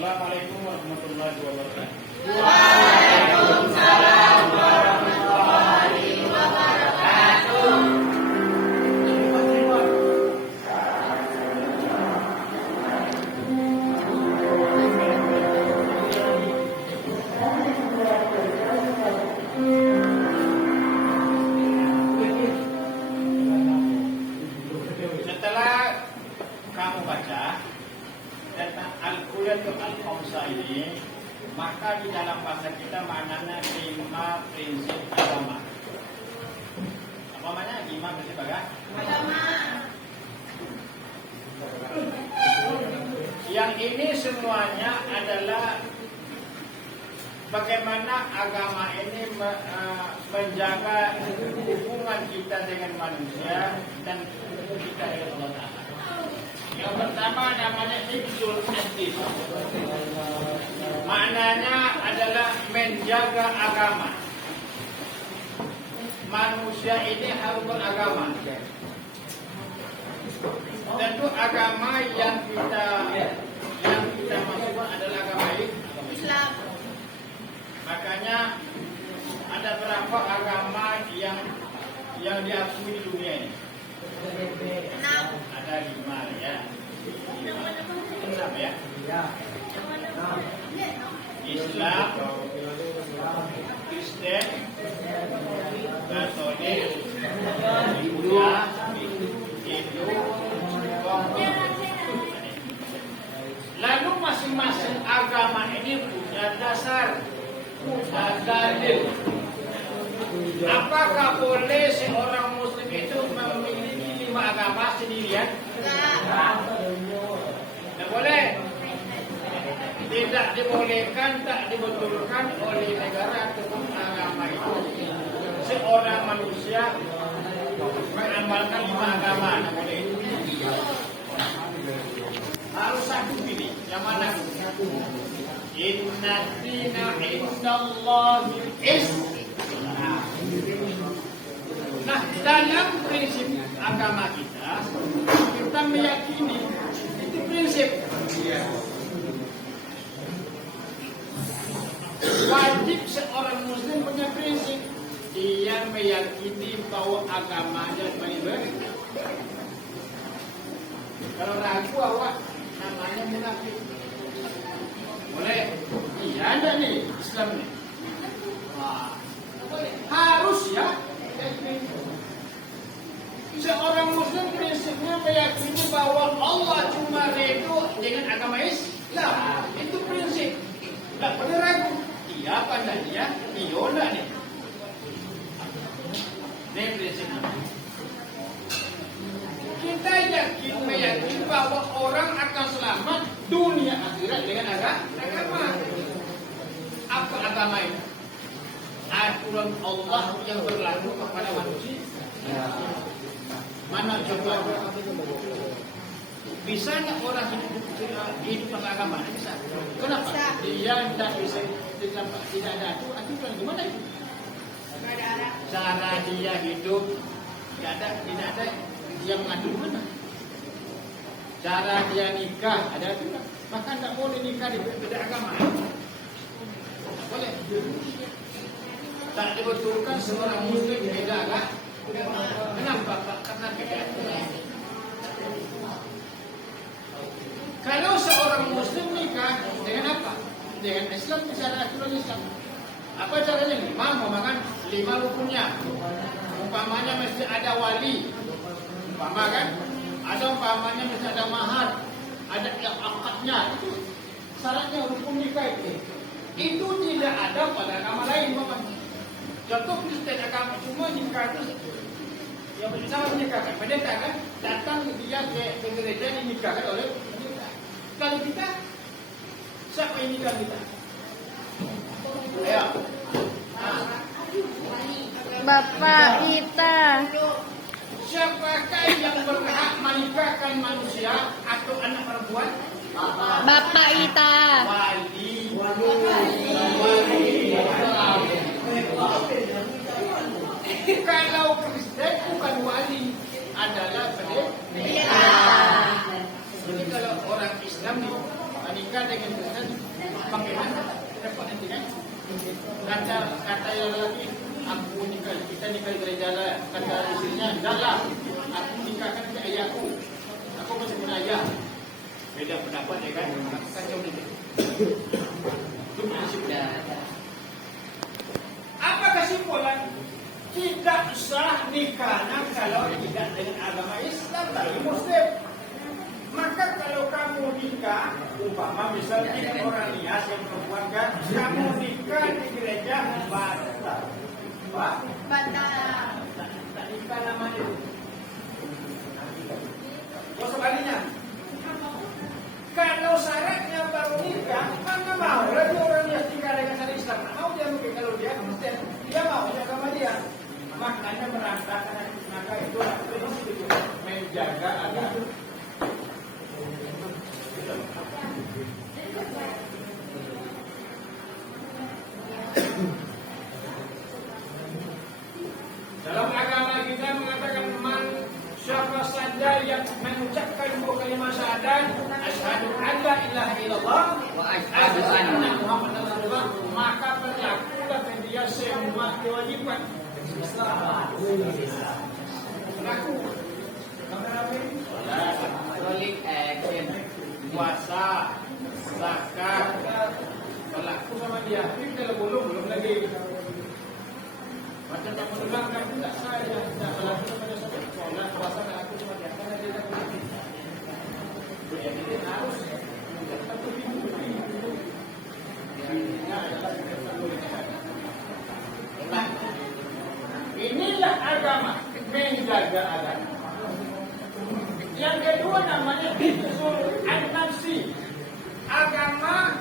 Assalamualaikum warahmatullahi wabarakatuh. Waalaikumsalam warahmatullahi wabarakatuh. Setelah kamu baca tentang Al-Quranul Al-Khamsah ini, maka di dalam bahasa kita maknanya 5 prinsip agama. Apa maknanya 5 prinsip agama? Yang ini semuanya adalah bagaimana agama ini menjaga hubungan kita dengan manusia dan kita dengan Allah Ta'ala. Yang pertama namanya hifdzul hadis. Maknanya adalah menjaga agama. Manusia ini harus beragama. Tentu agama yang kita maksudkan adalah agama Islam. Makanya ada berapa agama yang diakui di dunia ini? 6. Ada 5 ya. 6 ya. Islam, Kristen, Katolik, Buddha, Hindu, lalu masing-masing agama ini punya dasar dan dalil. Apakah boleh seorang muslim itu memiliki 5 agama sendirian? Tidak boleh. Tidak dibolehkan, tak dibetulkan oleh negara ataupun agama itu. Seorang manusia mengamalkan 5 agama, tidak boleh. Harus satu pilih. Yang mana? Inna dina indallahi Islam. Nah, dalam prinsip agama kita meyakini itu prinsip. Wajib seorang muslim punya prinsip. Dia meyakini bahwa agamanya benar. Kalau ragu awak namanya munafik. Boleh? Iya ada nih Islam nih. Wah, harus ya. Seorang muslim prinsipnya meyakini bahwa Allah cuma ridho dengan agama Islam. Itu prinsip. Tidak boleh ragu. Iya apa enggak dia? Iya enggak nih. Ini prinsipnya. Kita meyakini bahwa orang akan selamat dunia akhirat dengan agama. Apa agama itu? Aturan Allah yang berlaku kepada manusia. Mana coba? Bisa nggak orang hidup beragama? Bisa. Kenapa? Dia tidak bisa, tidak ada aturan. Gimana itu? Cara dia hidup tidak ada yang mengatur mana? Cara dia nikah ada aturan. Maka tidak boleh nikah di beda agama. Boleh. Tak dibetulkan seorang muslim beda agama. Kenapa Pak? Karena beda. Kalau seorang muslim nikah dengan apa? Dengan Islam, cara aturan Islam. Apa caranya? Memakan 5 rukunnya. Umpamanya mesti ada wali. Umpama kan? Ada umpamanya mesti ada mahar. Ada akadnya. Itu syaratnya rukun nikah itu. Itu tidak ada pada agama lain. Contoh Kristen agama cuma nikah itu yang bersama menikahkan pendeta kan datang dia ke gereja dinikahkan oleh pendeta. Kalau kita siapa yang nikah kita? Ayo. Bapak Ita. Siapakah yang berhak menikahkan manusia atau anak perempuan? Bapak Ita. Wali. Kalau Kristen bukan wali, adalah pendeta. Jadi kalau orang Islam nih, nikah dengan Kristen bagaimana? Repot nanti kan? Kata yang lagi, aku nikah, kita nikah di gereja lah. Kata istrinya, janganlah, aku nikahkan ke ayahku. Aku masih punya ayah. Beda pendapat ya kan? Kacau gitu. Itu prinsipnya. Apa kesimpulan? Tidak sah nikahnya kalau tidak dengan agama Islam tapi Muslim. Maka kalau kamu nikah, umpama misalnya orang Nias yang perempuan kan, kamu nikah di gereja batal. Batal. Tak nikah namanya. Kalau sebaliknya, kalau syaratnya baru nikah, maka mau lagi orang Nias nikah dengan syariat Islam. Mau dia mungkin kalau dia Kristen, dia mau agama dia. Maknanya merantakan, maka itu prinsip itu menjaga agama. Dalam agama kita mengatakan siapa saja yang mengucapkan dua kalimat syahadat, asyhadu an la ilaha illallah wa asyhadu anna Muhammadar Rasulullah, maka berlakulah dia semua kewajiban. Berlaku. Balik action, puasa, zakat, berlaku sama dia. Ini kalau belum lagi. Macam tak mendengarkan tidak saya tidak berlaku kepada saya. Soalnya puasa dan aku sama dia karena dia tak boleh. Jadi dia harus satu pintu. Inilah agama, menjaga agama. Yang kedua namanya hifzul an-nafsi. Agama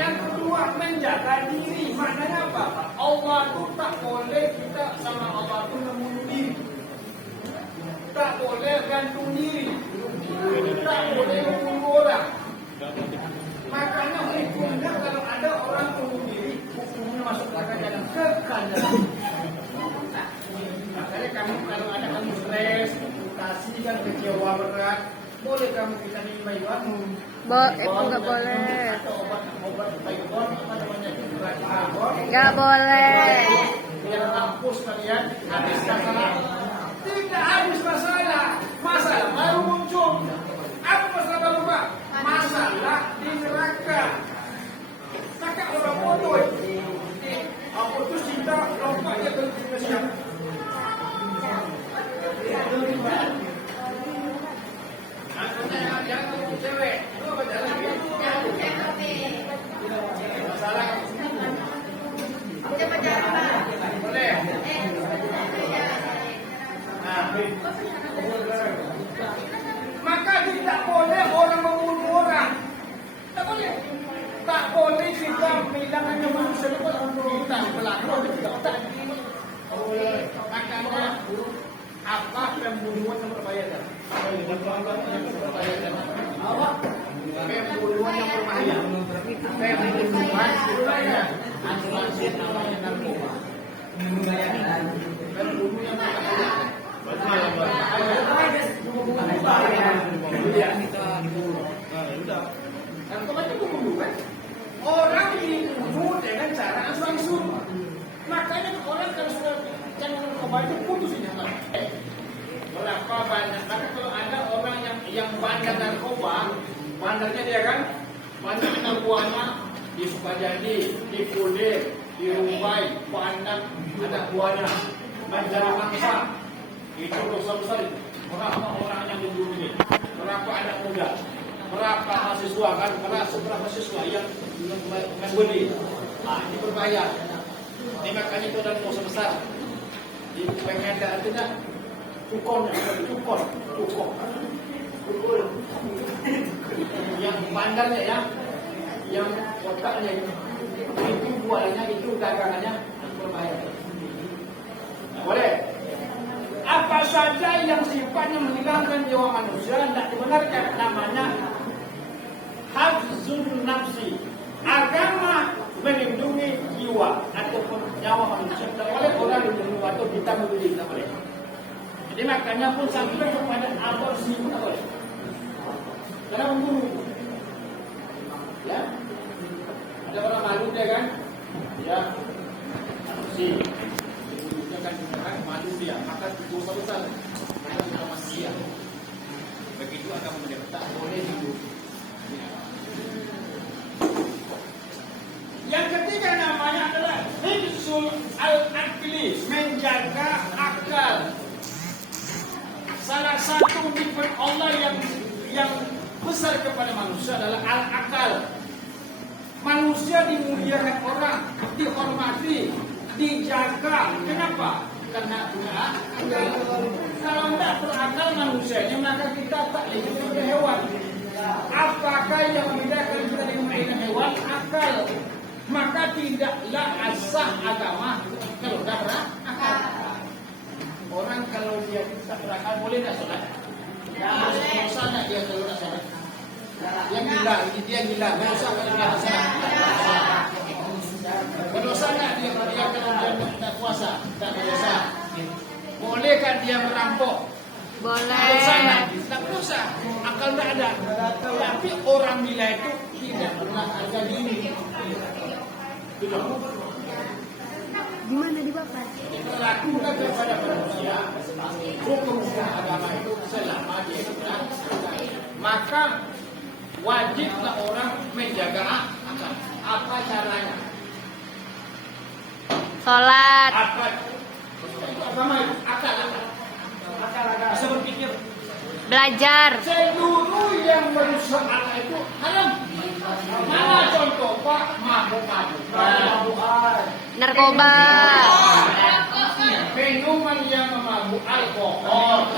yang kedua menjaga diri. Maknanya apa? Allah itu tak boleh kita sama Allah itu membunuh diri. Tak boleh gantung diri. Tak boleh membunuh orang. Makanya hukumnya kalau ada orang bunuh diri, hukumnya masuk dalam kekalahan. Makanya kamu kalau ada kamu stres, frustasi dan kecewa berat, boleh kamu kita minum bayuanmu. Itu nggak boleh. Atau obat bayuan apa namanya itu Nggak boleh. biar hapus kalian habis masalah. Tidak habis masalah, masalah baru muncul. Apa masalah baru Pak? Masalah di neraka. Maka orang bodoh aku tuh cinta lompatnya ke siapa? Anaknya yang cewek, itu apa jalan? Masalah. Boleh. Maka tidak boleh orang membunuh orang. Tak boleh. Tak boleh kita bilang hanya manusia kita berlaku tidak tak. Makanya apa pembunuhan yang berbahaya? Awak pembunuhan yang berbahaya. Pembunuhan berbahaya. Asuransi namanya narkoba. Pembunuh yang berbahaya. Narkoba itu pembunuh kan? Orang dibunuh dengan cara asuransi. Makanya orang kalau sudah jangan narkoba itu putus ini. Berapa banyak? Karena kalau ada orang yang bandar narkoba, bandarnya dia kan, bandar narkobanya di Sukajadi, di Kulir, di Rumbai, bandar ada buahnya, bandar mangsa, itu dosa besar. Berapa orang yang dibunuh ini? Berapa anak muda? Berapa mahasiswa kan? Berapa mahasiswa yang membeli? Ini berbahaya. Ini makanya itu adalah dosa besar. Di pengedar itu kan cukon, yang bandarnya yang otaknya itu buahnya itu dagangannya berbahaya. Nah, boleh. Apa saja yang sifatnya menghilangkan nyawa manusia tidak dibenarkan, namanya hafzun nafsi. Agama melindungi jiwa ataupun nyawa manusia. Tidak boleh orang dibunuh atau kita membeli, tidak boleh. Jadi makanya pun sampai kepada aborsi pun tak boleh. Karena membunuh. boleh kan? Ya, si ibunya kan madu dia, maka dosa besar. Maka sudah masih dia. Begitu agama mereka tak boleh hidup. Yang ketiga namanya adalah hifzul al-aqli, menjaga akal. Salah satu nikmat Allah yang besar kepada manusia adalah al-akal. Manusia dimuliakan orang, dihormati, dijaga. Kenapa? Karena punya akal. Kalau tidak berakal manusianya, maka kita tak lebih dari hewan. Apakah yang membedakan kita dengan hewan? Akal. Maka tidaklah sah agama kalau tidak berakal. Orang kalau dia tak berakal boleh tak sholat? Dosa tak dia kalau tak sholat? Yang gila, dia gila. Dosa kalau dia tak sholat? Berdosa tak dia kalau dia tak puasa? Tak berdosa. Bolehkah dia merampok? Boleh. Tak berdosa. Akal tak ada. Tapi orang gila itu tidak pernah ada diri. Gimana dibakar? Lakukan kepada manusia hukum agama itu selama dia hidup, maka wajiblah orang menjaga akal. Apa caranya? Sholat. Apa agama itu? Akal. Bisa berpikir. Belajar. Seluruh yang merusak akal itu haram. Mana contoh Pak? Mabuk-mabukan, Narkoba. minuman yang memabuk, alkohol,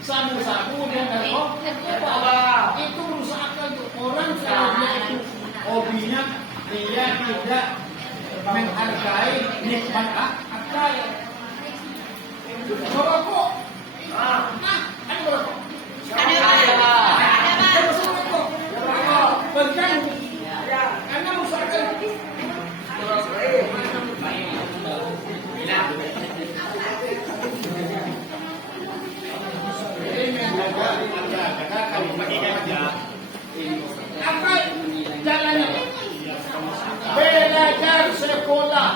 sabu-sabu dan narkoba itu merusak akal tuh. Orang kalau dia itu hobinya dia tidak menghargai nikmat akal. Merokok, ada merokok. Berganggu karena usahakan apa jalannya? Belajar sekolah,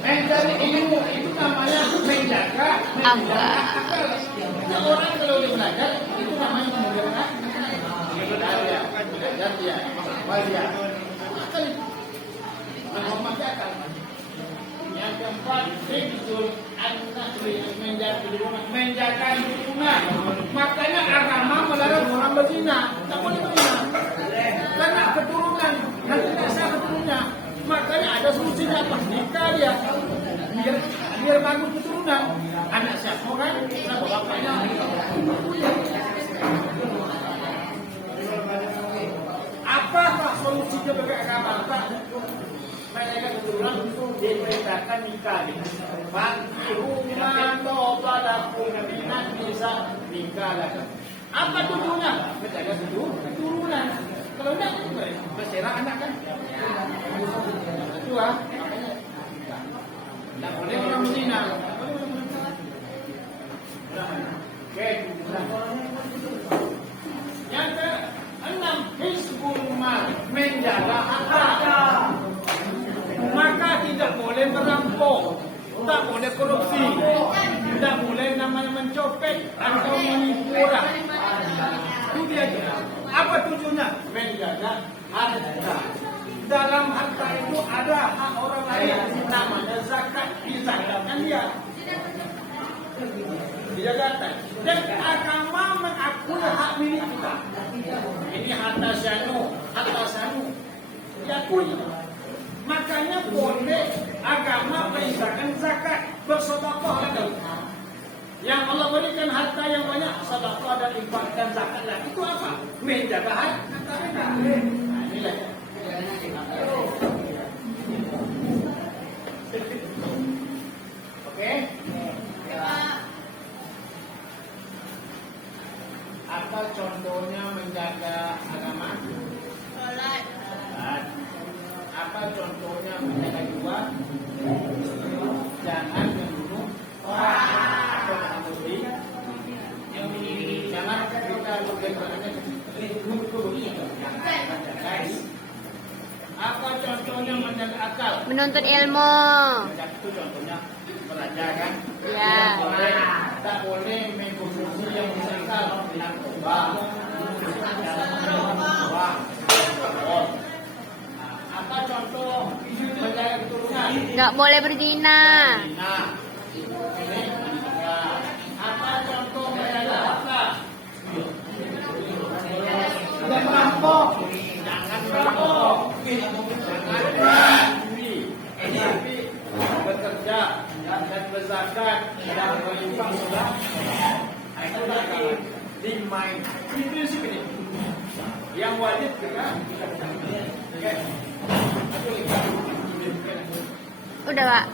mencari ilmu, itu namanya menjaga akal. Orang kalau dia belajar itu namanya memuliakan belajar dia, akal itu menghormati akal. Yang keempat, hifzul an-nasli, menjaga lingkungan. Makanya agama melarang orang berzina, tak boleh berzina. Karena keturunan, nanti tidak sah keturunannya. Makanya ada solusinya apa? Nikah dia, biar bagus keturunan. Anak siapa kan? Kenapa bapaknya? Apakah solusinya bagi agama? Menjaga keturunan diperintahkan nikah. Fakihuma tobalakum minan bisa nikah lagi. Apa tujuannya? Menjaga keturunan. Kalau tidak, berserah anak kan? Kedua, tidak boleh orang berzina. Oke. Yang keenam, hizbul mal, menjaga harta. Maka tidak boleh merampok, tak boleh korupsi, tidak boleh namanya mencopet atau menipu orang. Itu dia. Apa tujuannya? Menjaga harta. Dalam harta itu ada hak orang lain, namanya zakat, dizakatkan dia. Dijaga. Dan agama mengakui hak milik kita. Ini harta syanu, diakui. Makanya boleh agama perintahkan zakat, bersedekah lagi. Yang Allah berikan harta yang banyak, sedekah dan infak dan zakat lah. Itu apa? Menjaga harta. Nah, inilah. Oke. Apa contohnya menjaga agama? Salat. Apa contohnya menjaga jiwa? Jangan membunuh orang atau mencuri. Jangan kita berbeda Apa contohnya menjaga akal? Menuntut ilmu. Itu contohnya belajar kan? Ya. Tak boleh mengkonsumsi yang misal narkoba, apa contoh menjaga keturunan? Nggak boleh berzina. Nah, ini juga. Apa contoh menjaga harta? Jangan merampok. Jangan merampok. Jangan mencuri. Tapi bekerja dan berzakat dan berinfak sudah. Itu lagi lima ini prinsip ini. Yang wajib juga. Oke. Udah, Pak.